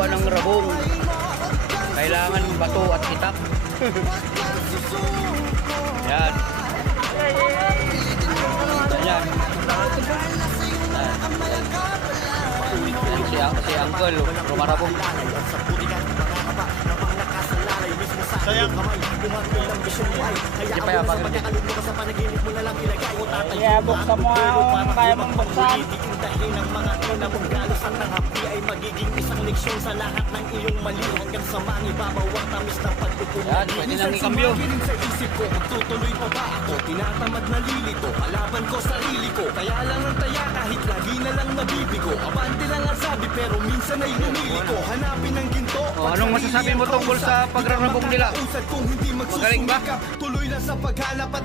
paggawa ng rabong. Kailangan bato at itak. Yan. Yan. Si Uncle, rumarabong. Sayang. Hindi pa yan, pagod. Kaya buksan mo nga kung kaya mong buksan. ng mga kinamunggalos at ang hapi ay magiging isang leksyon sa lahat ng iyong mali hanggang sa mangibabaw ang tamis ng pagkukunan. Yan, pwede nang ikambyo. Sumagirin sa isip ko, magtutuloy pa ba ako? Tinatamad na lilito, kalaban ko sarili ko. Kaya lang ang taya kahit lagi na lang nabibigo. Abante lang ang sabi pero minsan ay lumili ko. Hanapin ang ginto. Anong masasabi mo tungkol sa pagrarabong nila? Usad kung hindi Magaling ba? magsusumikap, tuloy lang sa paghanap at